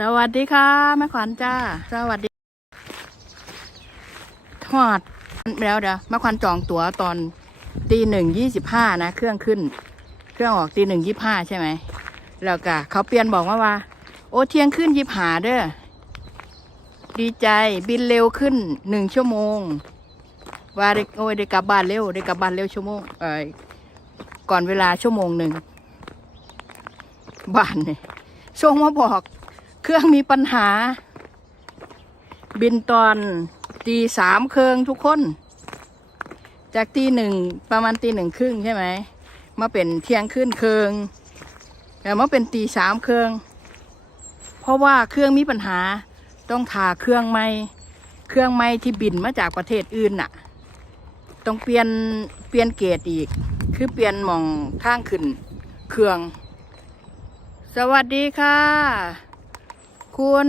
สวัสดีค่ะแม่ขวัญจ้า สวัสดีทอดแล้วเดี๋ยวแม่ขวัญจองตั๋วตอนตีหนึ่งยี่สิบห้านะ เครื่องขึ้น เครื่องออกตีหนึ่งยี่ห้าใช่ไหม แล้วก็เขาเปลี่ยนบอกว่าว่า โอ้เที่ยงขึ้นยิบหาเด้อ ดีใจบินเร็วขึ้นหนึ่งชั่วโมง ว่าได้โอ้ยได้กลับบ้านเร็วได้กลับบ้านเร็วชั่วโมงเอ้ยก่อนเวลาชั่วโมงหนึ่งบ้านเนี่ยส่งมาบอก เครื่องมีปัญหา บินตอนตีสามเครื่องทุกคน จากตีหนึ่งประมาณตีหนึ่งครึ่งใช่ไหม มาเป็นเที่ยงขึ้นเครื่องแต่มาเป็นตีสามเครื่อง เพราะว่าเครื่องมีปัญหาต้องทาเครื่องไม่เครื่องไม่ที่บินมาจากประเทศอื่นน่ะ ต้องเปลี่ยนเปลี่ยนเกตอีก คือเปลี่ยนหมองทางขึ้นเครื่อง สวัสดีค่ะ คุณ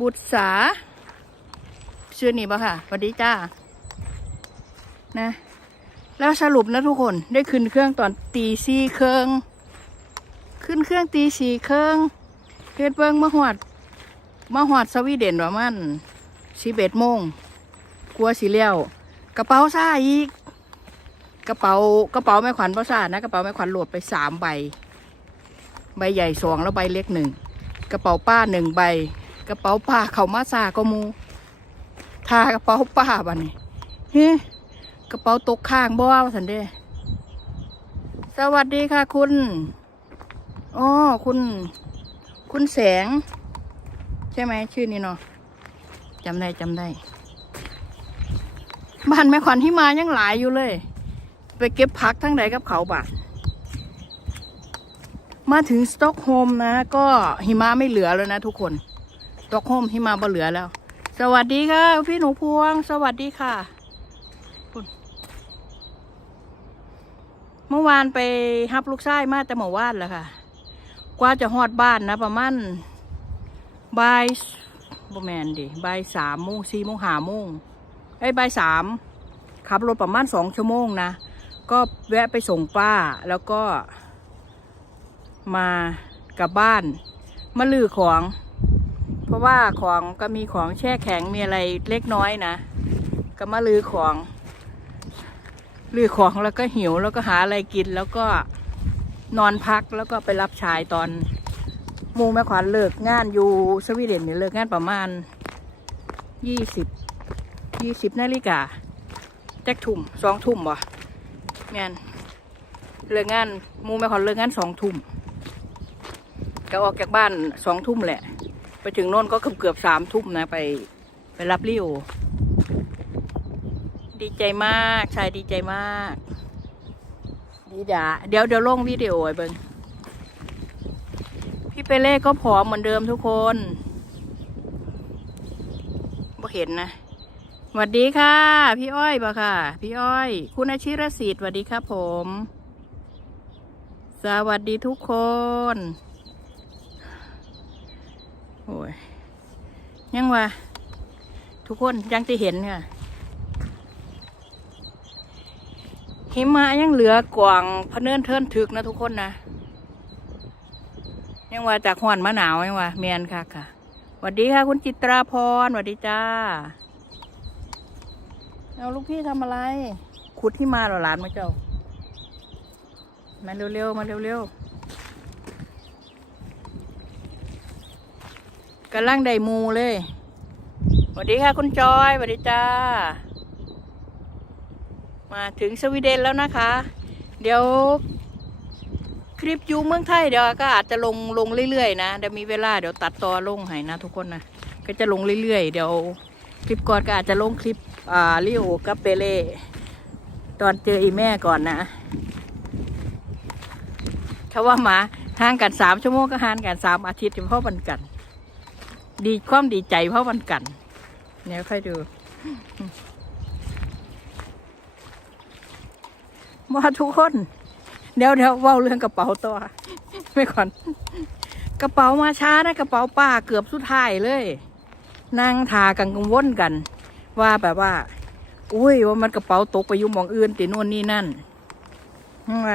บุตรสาชื่อนี่ปะค่ะสวัสดีจ้า นะ แล้วสรุปนะทุกคน ได้ขึ้นเครื่องตอนตีสี่เครื่อง ขึ้นเครื่องตีสี่เครื่องเฮ็ดเบิ้งมาหอดมาหอดสวีเดนประมาณสิบเอ็ดโมงกลัวสีเลี้ยว กระเป๋าซ่าอีก กระเป๋ากระเป๋าแม่ขวัญบ่ซ่านะ กระเป๋าแม่ขวัญโหลดไปสามใบ ใบใหญ่สองแล้วใบเล็กหนึ่ง กระเป๋าป้าหนึ่งใบ กระเป๋าป้าเขามาซาก็มูทากระเป๋าป้าบ้านี่เฮ้กระเป๋าตกข้างบ่าสันเดสวัสดีค่ะคุณอ๋อคุณ คุณแสง ใช่ไหมชื่อนี้เนาะจำได้จำได้ บ้านแม่ขวัญที่มายังหลายอยู่เลย ไปเก็บพักทั้งใดกับเขาบ่า มาถึงสต็อกโฮมนะ ก็หิมะไม่เหลือแล้วนะทุกคน สต็อกโฮมหิมะบ่เหลือแล้ว สวัสดีค่ะ พี่หนูพวง สวัสดีค่ะ เมื่อวานไปฮับลูกชายมาแต่เมื่อวานแล้วค่ะ กว่าจะฮอดบ้านนะ ประมาณบ่ายบ่แมนดิบ่ายสามโมงสี่โมงห้าโมงไอ้บ่ายสามขับรถประมาณสองชั่วโมงนะ ก็แวะไปส่งป้าแล้วก็ มากลับบ้านมาลือของ เพราะว่าของก็มีของแช่แข็งมีอะไรเล็กน้อยนะ ก็มาลือของ ลือของแล้วก็หิวแล้วก็หาอะไรกินแล้วก็นอนพักแล้วก็ไปรับชายตอนมูแม่ขวัญเลิกงานอยู่สวีเดนเนี่ยเลิกงานประมาณยี่สิบยี่สิบนาฬิกาแจ็คทุ่มสองทุ่มบ่งานเลิกงานมูแม่ขวัญเลิกงานสองทุ่ม ก็ออกจากบ้านสองทุ่มแหละ ไปถึงโน่นก็เกือบเกือบสามทุ่มนะ ไปไปรับลิโอดีใจมากชายดีใจมากดีดาเดี๋ยวเดี๋ยวลงวิดีโอไว้เบิงพี่เปเล่ก็ผอมเหมือนเดิมทุกคนบ่เห็นนะสวัสดีค่ะ พี่อ้อยบ่ค่ะ พี่อ้อย คุณอาชิรศิษฐ์สวัสดีครับผม สวัสดีทุกคน โอ้ยยังวะทุกคนยังจะเห็นค่ะหิมะยังเหลือกว่างพะเนินเทินถึกนะทุกคนนะยังว่าจากหอนมะหนาวยังว่าเมียนค่ะค่ะสวัสดีค่ะ คุณจิตราพรสวัสดีจ้าเอาลูกพี่ทำอะไร ขุดที่มาหรอหลานมาเจ้า มาเร็วๆ มาเร็วๆ กำลังได้มูเลยสวัสดีค่ะคุณจอยสวัสดีจ้า มาถึงสวีเดนแล้วนะคะ เดี๋ยวคลิปยูเมืองไทยเดี๋ยวก็อาจจะลงลงเรื่อยๆนะเดี๋ยวมีเวลาเดี๋ยวตัดต่อลงให้นะทุกคนนะก็จะลงเรื่อยๆเดี๋ยวคลิปก่อนก็อาจจะลงคลิปอ่าลิโอกับเปเล่ตอนเจออีแม่ก่อนนะเขาว่าหมาห่างกันสามชั่วโมงก็ห่างกันสามอาทิตย์เพราะมันกัน ดีความดีใจเพราะมันกัน เนี่ยค่อยดูมาทุกคน เดี๋ยวเดี๋ยวว่าเรื่องกระเป๋าตัวไม่ก่อน กระเป๋ามาช้านะกระเป๋าป้าเกือบสุดท้ายเลยนั่งทากันกังวลกัน ว่าแบบว่า อุ้ยว่ามันกระเป๋าตกไปยุ่หมองอื่นตินู่นนี่นั่นนั่นไง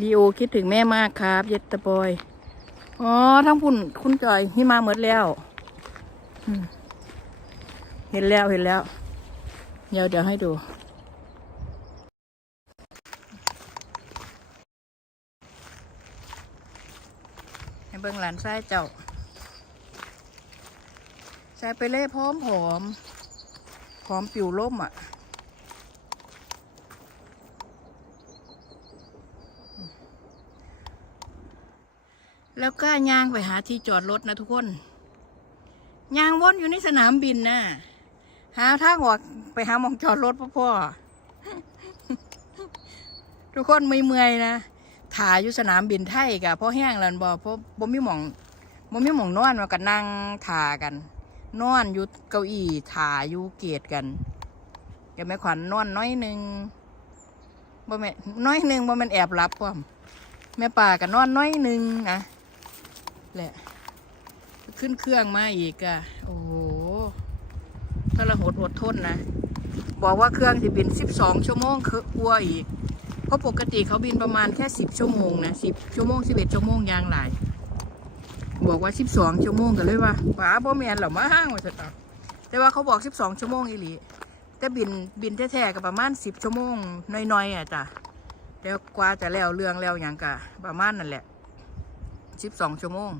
ลีโอคิดถึงแม่มากครับ เย็ดตะบอย อ๋อทั้งพุ่นคุณจอยนี่มาหมดแล้วเห็นแล้วเห็นแล้ว เดี๋ยวเดี๋ยวให้ดูให้เบิ่งหลานไส้เจ้าใส่ไปเล่พร้อมผอมผอมปิวล่มอะ แล้วก็ย่างไปหาที่จอดรถนะทุกคนย่างวนอยู่ในสนามบินนะหาทางออกไปหามองจอดรถพ่อพ่อทุกคนไม่เมื่อยๆนะถ่ายอยู่สนามบินไทยกะเพราะแห้งแล้วบอเพราะบ่มีหมองบ่มีหมองนอนมากันนั่งถ่ากัน นอนอยู่เก้าอี้ถ่าอยู่เกียดกันแกแม่ขวัญนอนน้อยหนึ่งบ่แม่น้อยหนึ่งบ่แม่นแอบหลับพร้อมแม่ป่ากันนอนน้อยหนึ่งนะ แหละ ขึ้นเครื่องมาอีกอะโอ้โหถ้าเราหดอดทนนะ บอกว่าเครื่องจะบินสิบสองชั่วโมงคือกลัวอีก เพราะปกติเขาบินประมาณแค่สิบชั่วโมงนะสิบชั่วโมงสิบเอ็ดชั่วโมงยางหลาย บอกว่าสิบสองชั่วโมงกันเลยว่าป๋าบ่แมนหรอมาห้างว่าจะตาแต่ว่าเขาบอกสิบสองชั่วโมงอีหลีแต่บินบินแท้ๆก็ประมาณสิบชั่วโมงน้อยๆอะจ้ะแล้วกว่าจะแล้วเรื่องแล้วอย่างกะประมาณนั่นแหละ สิบสองชั่วโมง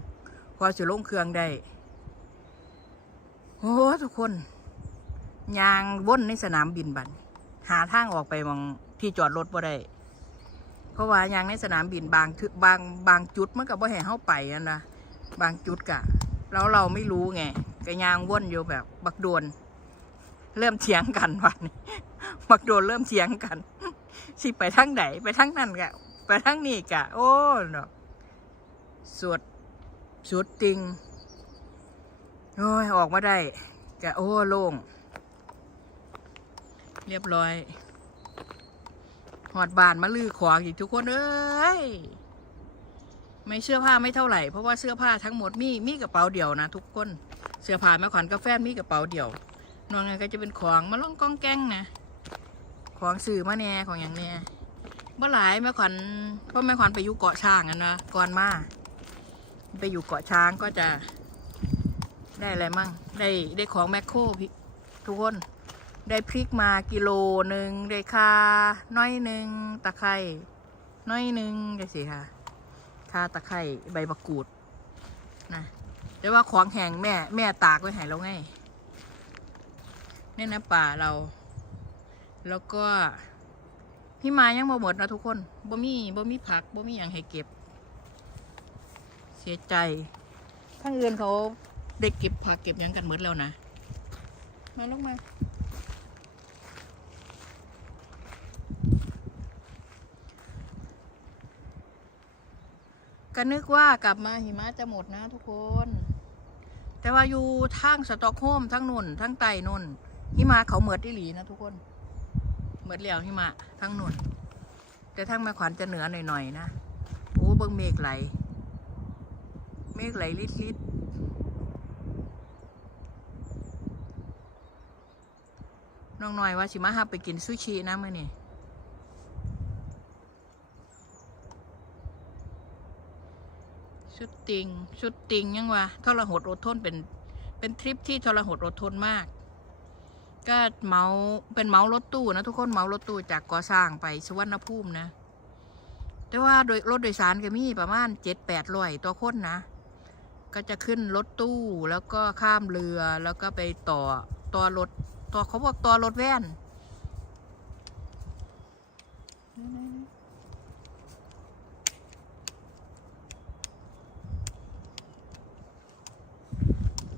พอจะลงเครื่องได้โอ้ทุกคน ยางวนในสนามบินบันหาทางออกไปมองที่จอดรถบ่ได้เพราะว่ายางในสนามบินบางทึบางบางจุดมันก็บ่ให้เข้าไปนั่นนะบางจุดกะแล้วเราไม่รู้ไงก็ยางวนอยู่แบบ บักโดน เริ่มเถียงกันวันนี้บักโดนเริ่มเถียงกันสิไปทางไหนไปทางนั่นกะ ไปทางนี้กะ โอ้เนาะ สวดสุดจริง โอ้ย ออกมาได้กะโอ้โล่ง เรียบร้อย หอดบานมาลือของอีกทุกคนเอ้ย ไม่เสื้อผ้าไม่เท่าไหร่ เพราะว่าเสื้อผ้าทั้งหมดมีมีกระเป๋าเดียวนะทุกคน เสื้อผ้าแม่ขวัญกาแฟมีกระเป๋าเดียวนอนั้นก็จะเป็นของมาล่องกองแกงนะของสื่อมาแน่ของอย่างเนี้ยเมื่อหลายแม่ขวัญเพราะแม่ขวัญไปอยู่เกาะช้างกันนะก่อนมา ไปอยู่เกาะช้างก็จะ ได้อะไรมั่ง ได้ได้ของแมคโครพี่ทุกคน ได้พริกมากิโลหนึ่งได้คาน้อยหนึ่งตะไคร่น้อยหนึ่งได้สิค่ะคาตะไคร่ใบมะกรูดนะแต่ว่าของแห้งแม่แม่ตากไว้ให้เราไงเนี่ยนะป่าเรา แล้วก็พี่มายังบ่หมดนะทุกคนบ่มีบ่มีผักบ่มีอย่างให้เก็บ เสียใจทั้งเอื่นเขาได้เก็บผักเก็บยังกันหมดแล้วนะ มาลงมาก็นึกว่ากลับมาหิมะจะหมดนะทุกคน แต่ว่าอยู่ทางสตอกโฮมทั้งนนทั้งไต่นนหิมะเขาเหมือดอีหลีนะทุกคนเหมือดเหลียวหิมะทั้งนนแต่ทั้งแม่ขวัญจะเหนือหน่อยๆนะโอ้เบิ่งเมฆไหล เมฆไหลลิดลิดน้องหน่อยว่าสิมาหับไปกินซูชินะมื่อนี่ชุดติง ชุดติงยังวะทรหดอดทนเป็นเป็นทริปที่ทรหดอดทนมาก ก็เมาเป็นเมารถตู้นะทุกคนเมารถตู้จากก่อสร้างไปสวรรณภูมินะ แต่ว่าโดยรถโดยสารก็มีประมาณเจ็ดแปดร้อยต่อคนนะ ก็จะขึ้นรถตู้แล้วก็ข้ามเรือแล้วก็ไปต่อต่อรถต่อเขาบอกต่อรถแว่น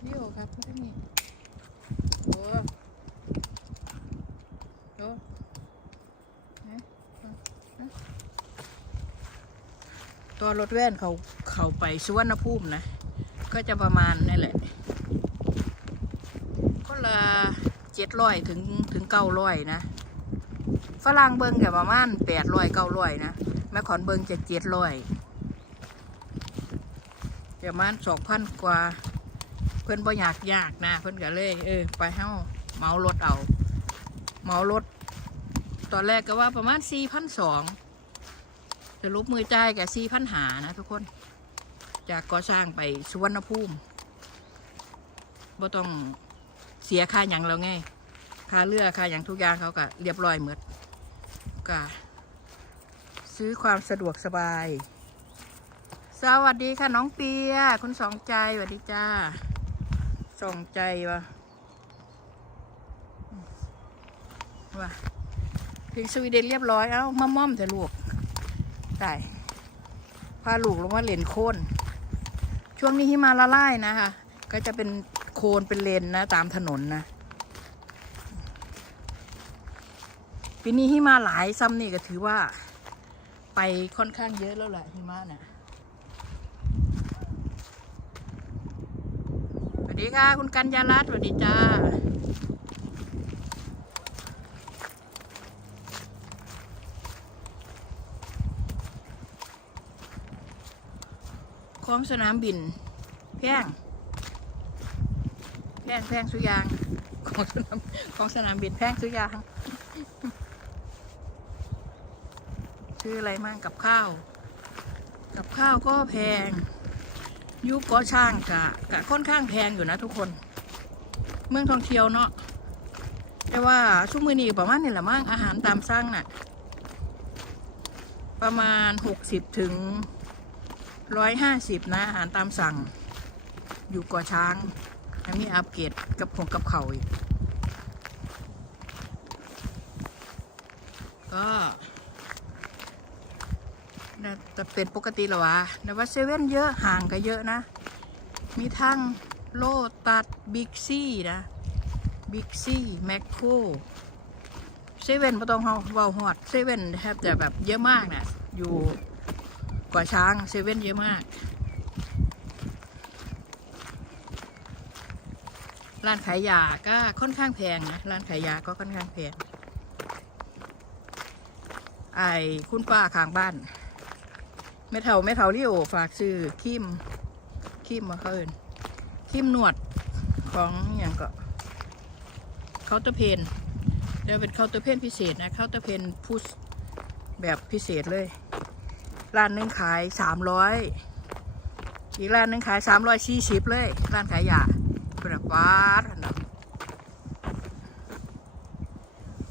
เดี่ยวครับไม่ได้มีโอ้โอ้ตัวรถแว่นเขาเขาไปสุวรรณภูมินะ ก็จะประมาณนี่แหละคนละเจ็ดร้อยถึงถึงเก้าร้อยนะฝรั่งเบิงกับประมาณแปดร้อยเก้าร้อยนะแม่ขอนเบิงจะเจ็ดร้อยประมาณสองพันกว่า เพื่อนบ่อยากยากนะ เพื่อนก็เลย เออ ไปเฮ้าเมารถเอา เมารถ ตอนแรกก็ว่าประมาณสี่พันสองสรุปมือจ่ายแกสี่พันหานะทุกคน จากก่อสร้างไปสุวรรณภูมิบ่ต้องเสียค่าหยังแล้วไงค่าเรือค่าอย่างทุกอย่างเขาก็เรียบร้อยหมดก็ซื้อความสะดวกสบาย สวัสดีค่ะน้องเปีย คุณสองใจสวัสดีจ้าสองใจวะว่าถึงสวีเดนเรียบร้อย เอ้ามาม่อมแต่ลูกได้พาลูกลงมาเล่นโคลน ช่วงนี้หิมาละลายนะคะ ก็จะเป็นโคลนเป็นเลนนะ ตามถนนนะปีนี้หิมาหลายซ้ำนี่ก็ถือว่า ไปค่อนข้างเยอะแล้วแหละหิมะเนี่ยสวัสดีค่ะ คุณกัญญาลัตน์สวัสดีจ้า ของสนามบิน แพงแพงแพงสุยาง ของสนามของสนามบินแพงสุยาง ซื้ออะไรมั่งกับข้าว กับข้าวก็แพง ยุคก่อช่างกะกะค่อนข้างแพงอยู่นะทุกคน เมืองท่องเที่ยวเนาะแต่ว่าช่วงมือนี้ประมาณนี่แหละมั้งอาหารตามสั่งน่ะ ประมาณหกสิบถึง ร้อยห้าสิบนะ อาหารตามสั่ง อยู่ก่อช้างยังมีอัปเกรดกับผงกับเขาอีก ก็น่าจะเป็นปกติแล้ววะแต่ว่าเซเว่นเยอะห่างก็เยอะนะ มีทั้งโลตัดบิ๊กซี่นะบิ๊กซี่แมคโครเซเว่นไม่ต้องเฮาเวาฮอดเซเว่นแทบจะแบบเยอะมากนะอยู่ กว่าช้างเซเว่นเยอะมาก ร้านขายยาก็ค่อนข้างแพงนะ ร้านขายยาก็ค่อนข้างแพง ไอ้คุณป้าข้างบ้านแม่เฒ่าแม่เฒ่าลิโอฝากซื้อครีมครีมมาเขาเอินครีมหนวดของอย่างก็เคาน์เตอร์เพนเดี๋ยวเป็นเคาน์เตอร์เพนพิเศษนะเคาน์เตอร์เพนพุชแบบพิเศษเลย ร้านนึงขายสามร้อยอีกร้านนึงขายสามร้อยสี่สิบเลย ร้านขายยาป็นแบบว้าดอันนั้น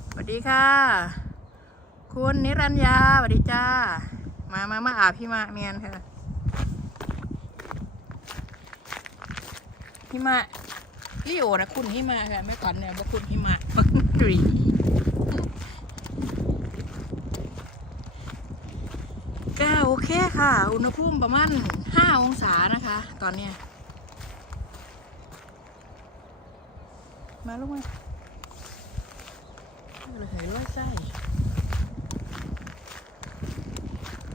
สวัสดีค่ะ คุณนิรัญญาสวัสดีจ้า มามามาอาบพี่มาเมียนค่ะพี่มาพี่โอนะคุณพี่มาค่ะไม่ก่อนเนี่ยว่าคุณพี่มาดรีก็โอ เคค่ะ อุณหภูมิประมาณห้าองศานะคะ ตอนเนี้ยมาลูกมาเลยเหยร้อยไส้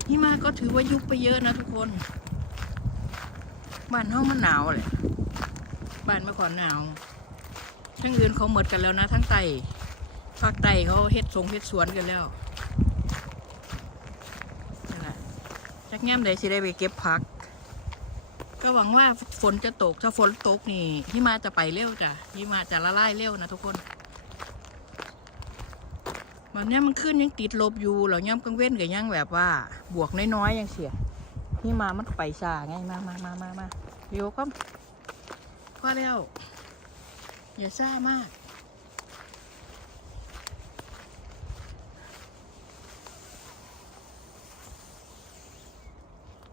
หิมะก็ถือว่ายุบไปเยอะนะทุกคน บ้านเฮามันหนาวเลยบ้านเมื่อก่อนหนาวทั้งอื่นเขาหมดกันแล้วนะ ทั้งไต่ภาคไต่เขาเฮ็ดสงเฮ็ดสวนกันแล้วนั่นแหละ จักแง้มใดสิได้ไปเก็บผัก ก็หวังว่าฝนจะตก ถ้าฝนตกนี่หิมะจะไปเร็วจ้ะหิมะจะละลายเร็วนะทุกคนวันนี้มันขึ้นยังติดลบอยู่แล้วย่ำกังเว้นกับยังแบบว่า บวกน้อยๆยังเสียหิมะมันไปช้าไงมามามามามาเดี๋ยวก็พอแล้วอย่าซ่ามาก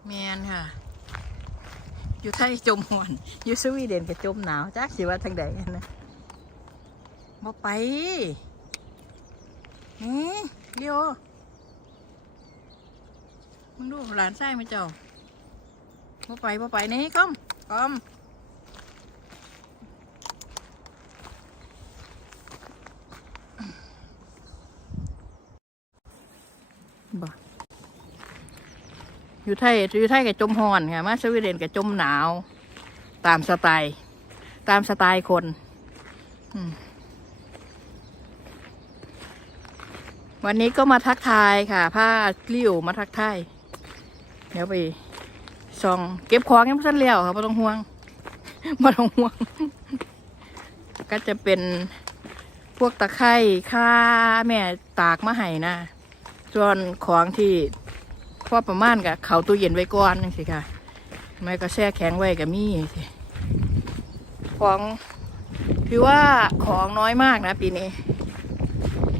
แมนค่ะ อยู่ไทยจมหวนอยู่สวีเดนก็จมหนาวจักสิว่าทางใดนะบ่ไปนี่เดียวมึงดูหลานไส้มาเจ้าบ่ไปบ่ไปนี่ก้อมก้อม อยู่ไทยอยู่ไทยกับจมหอนค่ะมาสวีเดนกับจมหนาว ตามสไตล์ ตามสไตล์คนวันนี้ก็มาทักทายค่ะผ้าลิ้วมาทักทายเดี๋ยวไปส่องเก็บของยังไม่ทันเลี้ยวค่ะไม่ต้องห่วงไม่ต้องห่วง ก็จะเป็นพวกตะไคร่ข้าแม่ตากมาให้นะส่วนของที่ พอประมาณกับเขาตู้เย็นไว้ก่อนจังสิค่ะไม่ก็แช่แข็งไว้กับมีสิของถือว่าของน้อยมากนะปีนี้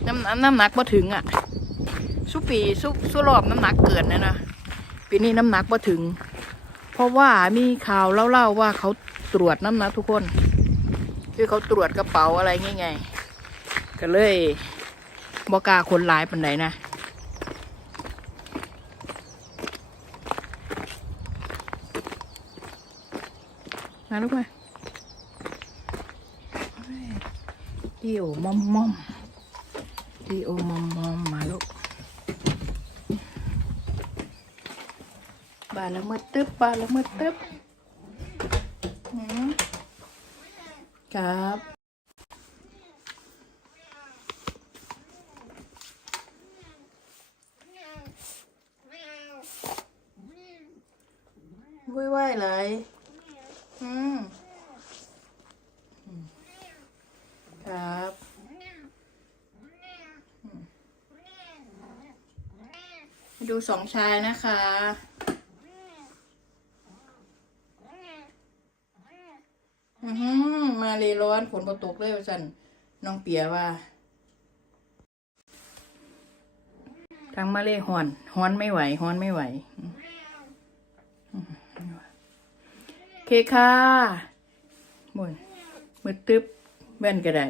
น้ำน้ำน้ำหนักมาถึงอะสุปีสุสุรอบน้ำหนักเกินนะนะปีนี้น้ำหนักมาถึง เพราะว่ามีข่าวเล่าๆว่าเขาตรวจน้ำหนักทุกคน คือเขาตรวจกระเป๋าอะไรง่ายๆก็เลยบอกาคนหลายปันไหนนะ มาลูกมาดีโอมอมมอมดีโอมอมมอมมาลูกบานละมืดตึ๊บบานละมืดตึ๊บหืมครับวุ้ยไหวเลยอืมอืมครับอืมูสองชายนะคะ อือหือมาเลยร้อนฝนบ่ตกเลยวสันน้องเปียว่า ทางมาเลยหอนหอนไม่ไหวหอนไม่ไหว เคค่ะบนมืดตึ๊บแว่นก็ได้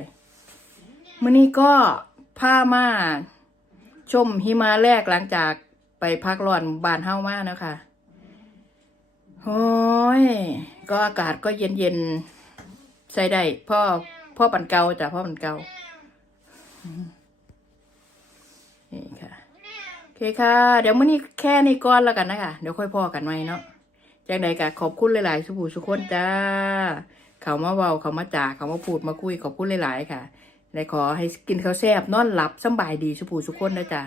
มื่อนี้ก็พามาชมหิมาแรกหลังจาก พักร้อนบ้านเฮามานะคะโอ้ย ก็อากาศก็เย็นเย็นๆใส่ได้พ่อพ่อปันเกาจ้ะพ่อปันเกานี่ค่ะโอเคค่ะ เดี๋ยวมื้อนี้แค่นี้ก่อนแล้วกันนะคะเดี๋ยวค่อยพ่อกันไหมเนาะจากใดก็ขอบคุณหลายๆสุภูสุคนจ้า เขามาเว้าเขามาจ่าเขามาพูดมาคุยขอบคุณหลายๆค่ะและขอให้กินข้าวแซ่บนอนหลับสบายดีสุภูสุคนนะจ้า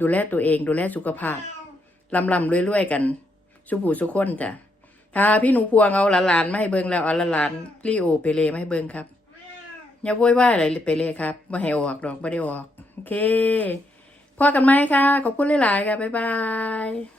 ดูแลตัวเอง ดูแลสุขภาพลำลำๆรวยๆกัน สุผูสุคนจ้ะถ้าพี่หนูพวงเอาหลานไมาให้เบิ่งแล้วเอาหลานรีโอเปเลไมาให้เบิ่งครับ อย่าโวยวายอะไรเปเลยครับไม่ให้ออกดอกไม่ได้ออก โอเคพอกันไหมค่ะขอบคุณหลายๆค่ะบ๊ายบาย